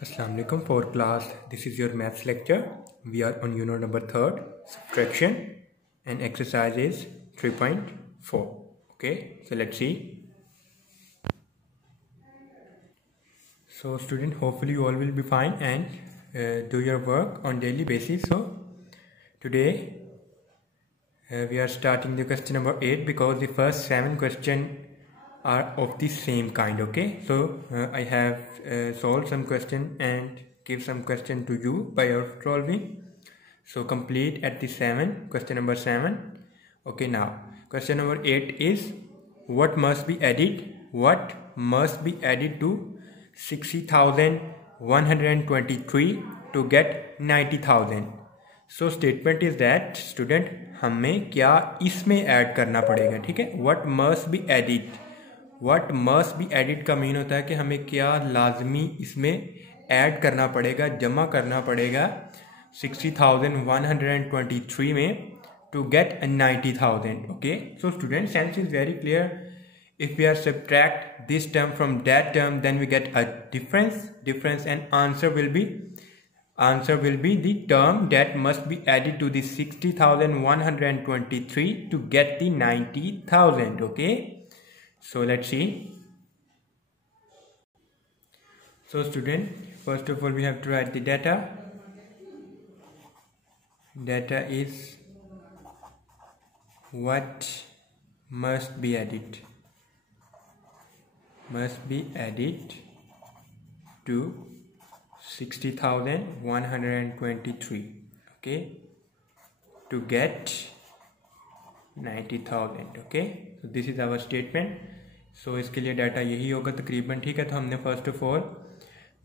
Assalamu alaikum. For class, this is your maths lecture. We are on unit number 3rd, subtraction, and exercise is 3.4. Okay, so let's see. So student, hopefully you all will be fine and do your work on daily basis. So today we are starting the question number 8 because the first 7 questions are of the same kind. Okay, so I have solved some question and give some question to you by your solving. So complete at the 7, question number 7. Okay, now question number 8 is what must be added to 60,123 to get 90,000. So statement is that student हमें क्या इसमें add करना पड़ेगा. ठीक है, what must be added का mean होता है कि हमें क्या लाजमी इसमें ऐड करना पड़ेगा, जमा करना पड़ेगा 60,123 में to get 90,000. Okay, so student, sense is very clear. If we are subtract this term from that term, then we get a difference and answer will be the term that must be added to the 60,123 to get the 90,000. Okay, so let's see. So student, first of all we have to write the data. Data is what must be added to 60,123, okay, to get 90,000. okay, so this is our statement. so इसके लिए data यही होगा तकरीबन. ठीक है, तो हमने first of all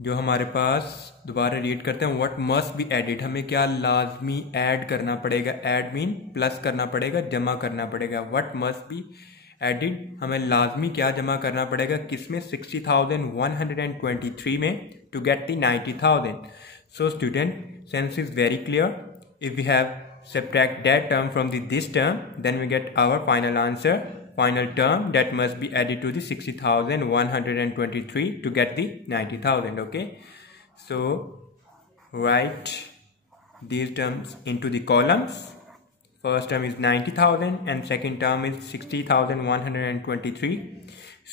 जो हमारे पास, दोबारा रीड करते हैं, व्हाट मस्ट बी एडिड, हमें क्या लाजमी ऐड करना पड़ेगा. ऐड मीन प्लस करना पड़ेगा, जमा करना पड़ेगा. व्हाट मस्ट बी एडिड, हमें लाजमी क्या जमा करना पड़ेगा, किसमें, 60,123 में to get the 90,000. so student, sense is very clear. if we have subtract that term from this term, then we get our final answer, final term that must be added to the 60,123 to get the 90,000. okay, so write these terms into the columns. First term is 90,000 and second term is 60,123.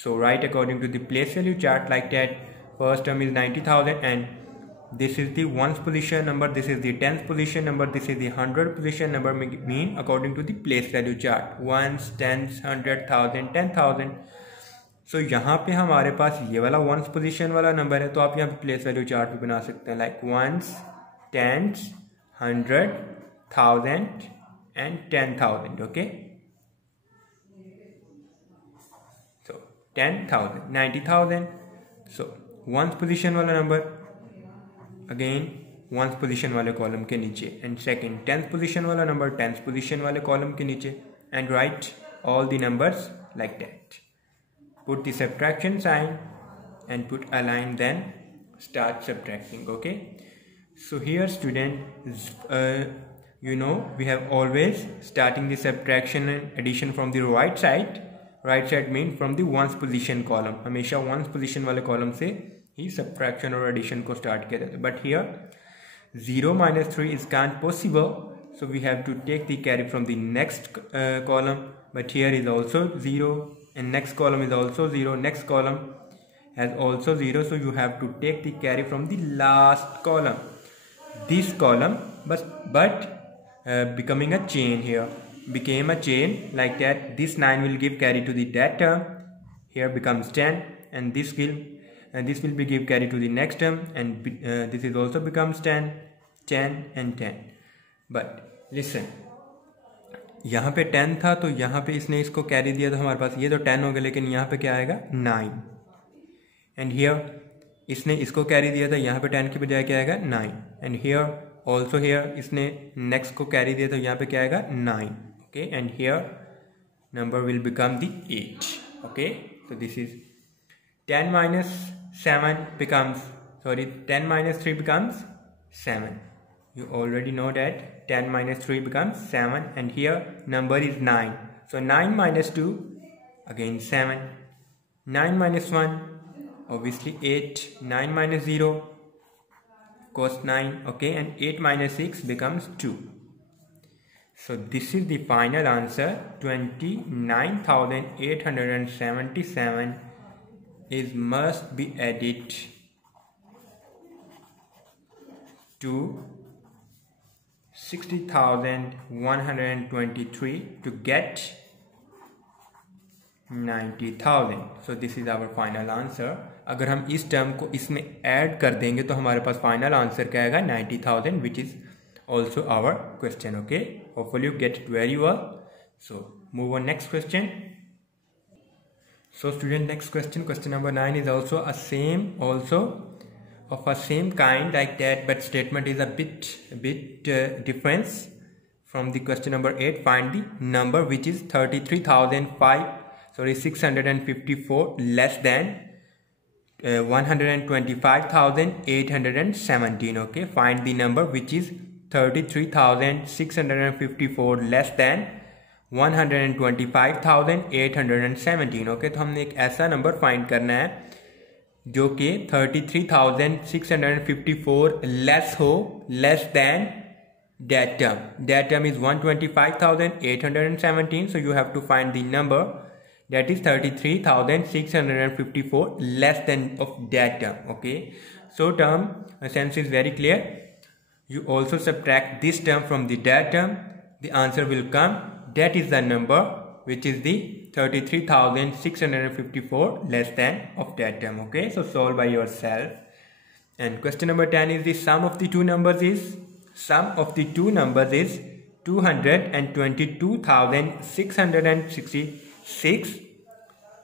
so write according to the place value chart like that. First term is 90,000 and this is the ones position number, this is the 10th position number, this is the 100th position number, mean according to the place value chart, ones, tens, 100,000, 10,000. so यहाँ पे हमारे पास ये वाला ones position वाला number है, तो आप यहाँ पे place value chart भी बना सकते हैं, like ones, tens, 100, 1000 and 10,000. okay, so 10,000, 90,000. so ones position वाला नंबर अगेन वंस पोजीशन वाले कॉलम के नीचे, एंड सेकंड 10th पोजीशन वाला नंबर 10th पोजीशन वाले कॉलम के नीचे, and write all the numbers like that. Put the subtraction sign and put a line, then start subtracting. Okay, so here student, you know we have always starting the subtraction and addition from the right side. right side mean from the ones position column. हमेशा ones position वाले column से ही subtraction और addition को start किया जाता है. but here 0 minus 3 is can't possible, so we have to take the carry from the next column. but here is also 0 and next column is also 0, next column has also 0, so you have to take the carry from the last column, this column. but becoming a chain here, became a chain like that. this 9 will give carry to the that term, here becomes 10, and this will be give carry to the next term, and this is also becomes 10 and 10. but listen, यहाँ पे 10 था तो यहाँ पे इसने इसको carry दिया, तो हमारे पास ये तो 10 हो गया, लेकिन यहाँ पे क्या आएगा 9, एंड हियर इसने इसको कैरी दिया था, यहाँ पे 10 की बजाय क्या आएगा 9, एंड हियर ऑल्सो हियर इसने नेक्स्ट को कैरी दिया, तो यहाँ पे क्या आएगा 9. Okay, and here number will become the 8. Okay, so this is 10 minus 7 becomes, 10 minus 3 becomes 7. you already know that 10 minus 3 becomes 7, and here number is 9, so 9 minus 2 again 7, 9 minus 1 obviously 8, 9 minus 0 cos 9, okay, and 8 minus 6 becomes 2. So this is the final answer. 29,877 is must be added to 60,123 to get 90,000. So this is our final answer. अगर हम इस term को इसमें add कर देंगे तो हमारे पास final answer क्या आएगा 90,000, which is also our question. Okay, hopefully you get it very well. So move on next question. So student, next question number 9 is also of a same kind like that, but statement is a bit difference from the question number 8. Find the number which is 654 less than 125,817. Okay, find the number which is 33,654 less than 125,817. Okay, तो हमने एक ऐसा number find करना है जो कि 33,654 less हो, less than that term is 125,817. so you have to find the number that is 33,654 less than of that term. Okay, so term sense is very clear. You also subtract this term from the that term, the answer will come. That is the number which is the 33,654 less than of that term. Okay, so solve by yourself. And question number 10 is the sum of the two numbers is 222,666.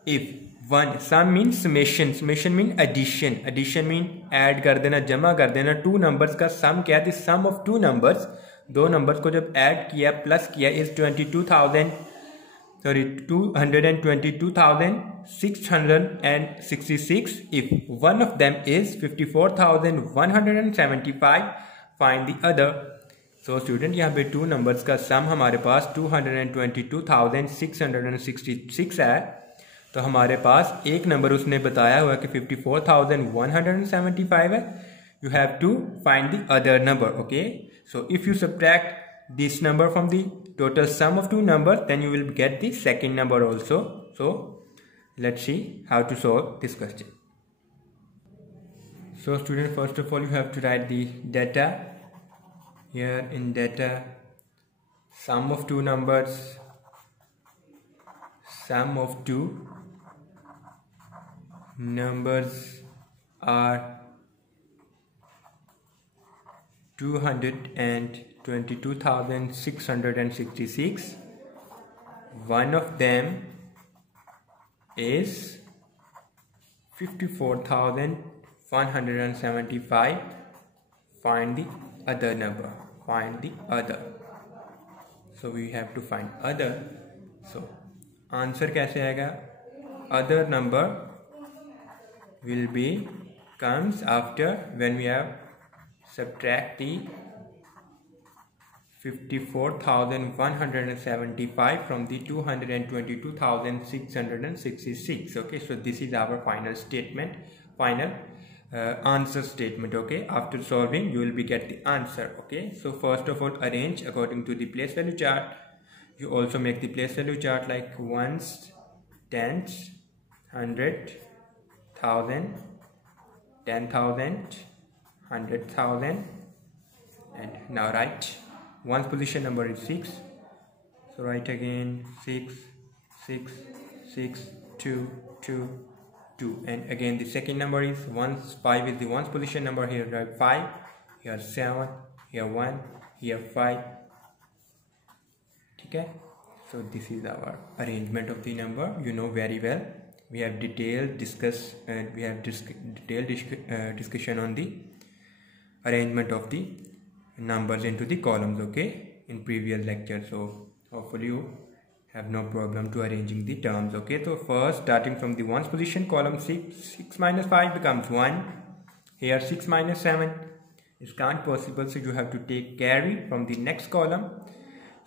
If one, sum means summation mean addition mean add कर देना, जमा कर देना. Two numbers का सम क्या है? सम of two numbers, दो numbers को जब ऐड किया प्लस किया is 222,666. if one of them is 54,175, find the other. so student, यहाँ पे टू नंबर्स का सम हमारे पास 222,666 है. तो हमारे पास एक नंबर उसने बताया हुआ कि 54,175 है. You have to find the other number. Okay, so if you subtract this number from the total sum of two numbers, then you will get the second number also. So let's see how to solve this question. So student, first of all you have to write the data. Here in data, sum of two numbers, sum of two numbers are 222,666. one of them is 54,175. find the other number, find the other. so we have to find other. so answer कैसे आएगा? other number will be comes after when we have subtract the 54,175 from the 222,666. okay, so this is our final statement, final answer statement. okay, after solving you will be get the answer. okay, so first of all arrange according to the place value chart. you also make the place value chart like ones, tens, 100, 1,000, 10,000, 100,000, and now write one's position number is 6. so write again 6, 6, 6, 2, 2, 2, and again the second number is 1. 5 is the one's position number. Here write 5, here 7, here 1, here 5. okay, so this is our arrangement of the number. you know very well, we have detailed discussion on the arrangement of the numbers into the columns, okay, in previous lecture. so hopefully you have no problem to arranging the terms. okay, so first starting from the ones position, column 6 minus 5 becomes 1. here 6 minus 7 is can't possible, so you have to take carry from the next column.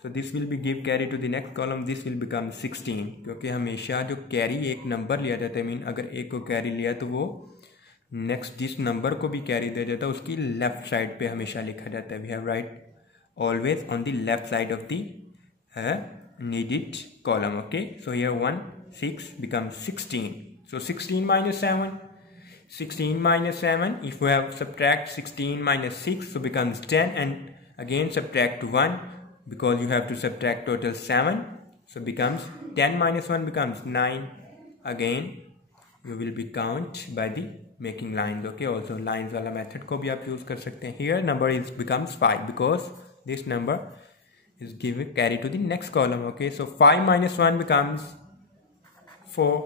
so this will be give carry to the next column. this will become 16 क्योंकि हमेशा जो carry एक number लिया जाता है, mean अगर एक को carry लिया तो वो नेक्स्ट जिस नंबर को भी कैरी दिया जाता है उसकी लेफ्ट साइड पे हमेशा लिखा जाता है. We have write always on the left side of the needed column. Okay, so here 1 6 becomes 16. So 16 minus 7, 16 minus 7, if we have subtract 16 minus 6, so becomes 10, and again subtract 1 because you have to subtract total 7, so becomes 10 minus 1 becomes 9. Again you will be count by the making lines. Okay, also lines wala method को भी आप use कर सकते हैं. Here number is becomes 5 because this number is given carry to the next column. Okay, so 5 minus 1 becomes 4.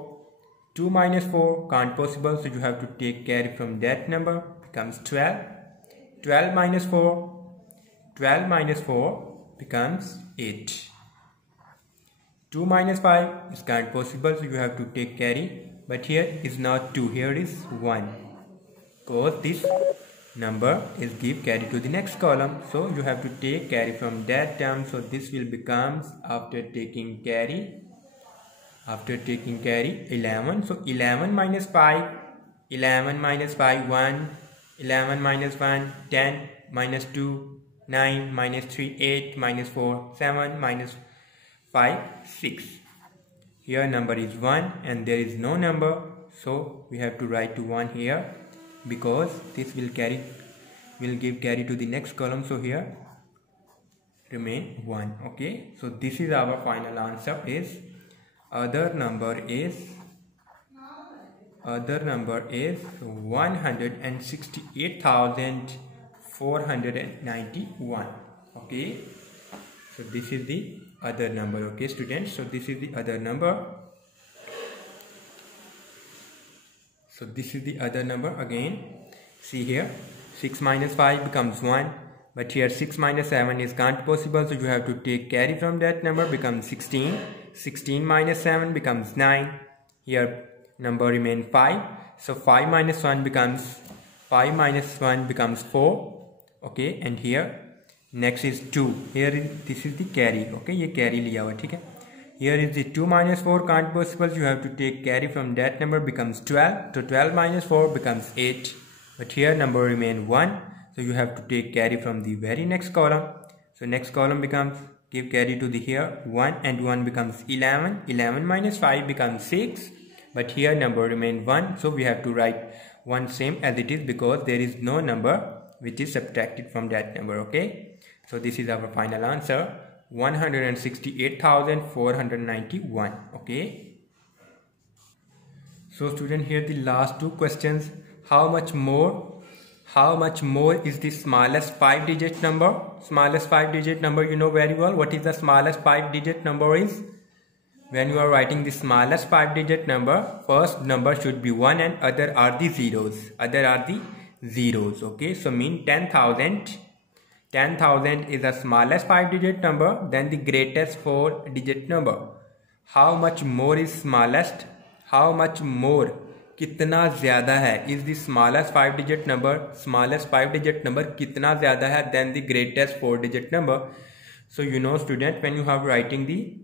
2 minus 4 can't possible, so you have to take carry from that number, becomes 12. 12 minus 4, 12 minus 4 becomes 8. 2 minus 5 is can't possible, so you have to take carry, but here is not 2, here is 1 because this number is give carry to the next column, so you have to take carry from that term. So this will becomes after taking carry 11. So 11 minus 5, 11 minus 5 1, 11 minus 1 10, minus 2 9, minus 3 8, minus 4 7, minus 5 6. Here number is 1 and there is no number, so we have to write to 1 here because this will give carry to the next column, so here remain 1. Okay, so this is our final answer is other number is 168,491. Okay, so this is the other number. Okay students, so this is the other number. So this is the other number. Again see here 6 minus 5 becomes 1, but here 6 minus 7 is can't possible, so you have to take carry from that number, becomes 16. 16 minus 7 becomes 9. Here number remain 5, so 5 minus 1 becomes 4. Okay, and here next is 2. Here this is the carry. Okay, ये carry लिया हुआ, ठीक है. Here is the 2 minus 4 can't possible, you have to take carry from that number, becomes 12. So 12 minus 4 becomes 8, but here number remain 1, so you have to take carry from the very next column. So next column becomes give carry to the here 1 and 1 becomes 11. 11 minus 5 becomes 6, but here number remain 1, so we have to write 1 same as it is because there is no number which is subtracted from that number. Okay, so this is our final answer, 168,491. Okay, so student, here the last two questions. How much more is the smallest 5-digit number? Smallest 5-digit number, you know very well what is the smallest 5-digit number is. When you are writing the smallest 5-digit number, first number should be 1 and other are the zeros. Okay, so mean 10,000. 10,000 is the smallest 5-digit number, then the greatest 4-digit number. How much more is smallest? How much more, कितना ज़्यादा है, is the smallest 5-digit number. Smallest 5-digit number कितना ज़्यादा है than the greatest 4-digit number. So you know student, when you have writing the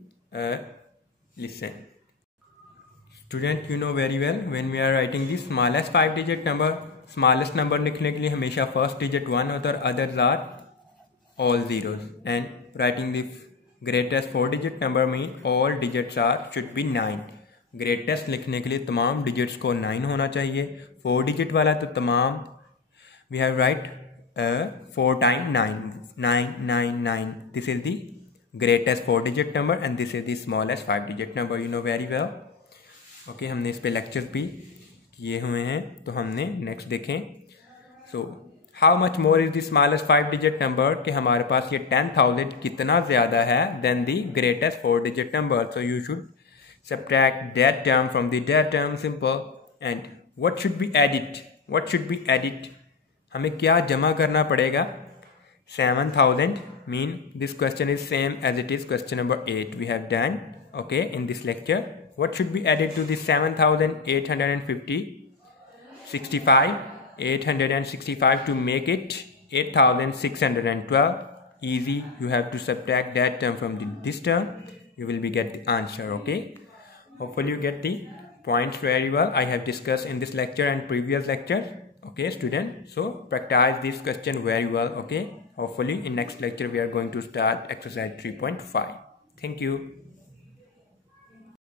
listen student, you know very well when we are writing the smallest 5-digit number, smallest number लिखने के लिए हमेशा first digit 1 होता है और others are all zeros, and writing the greatest 4-digit number mean all digits should be 9. greatest लिखने के लिए तमाम digits को 9 होना चाहिए. 4-digit वाला तो तमाम we have write 4 times 9. This is the greatest 4-digit number and this is the smallest 5-digit number. You know very well. Okay, हमने इस पे lectures भी किए हुए हैं, तो हमने next देखें. So how much more is the smallest 5-digit number, कि हमारे पास ये 10,000 कितना ज़्यादा है than the greatest 4-digit number. So you should subtract that term from the that term, simple. And what should be added? हमें क्या जमा करना पड़ेगा? 7,000 mean this question is same as it is question number 8 we have done. Okay, in this lecture, what should be added to the 7,850? 865 to make it 8,612. Easy, you have to subtract that term from this term, you will be get the answer. Okay, hopefully you get the points very well. I have discussed in this lecture and previous lecture. Okay, student. So practice this question very well. Okay. Hopefully in next lecture we are going to start exercise 3.5. Thank you.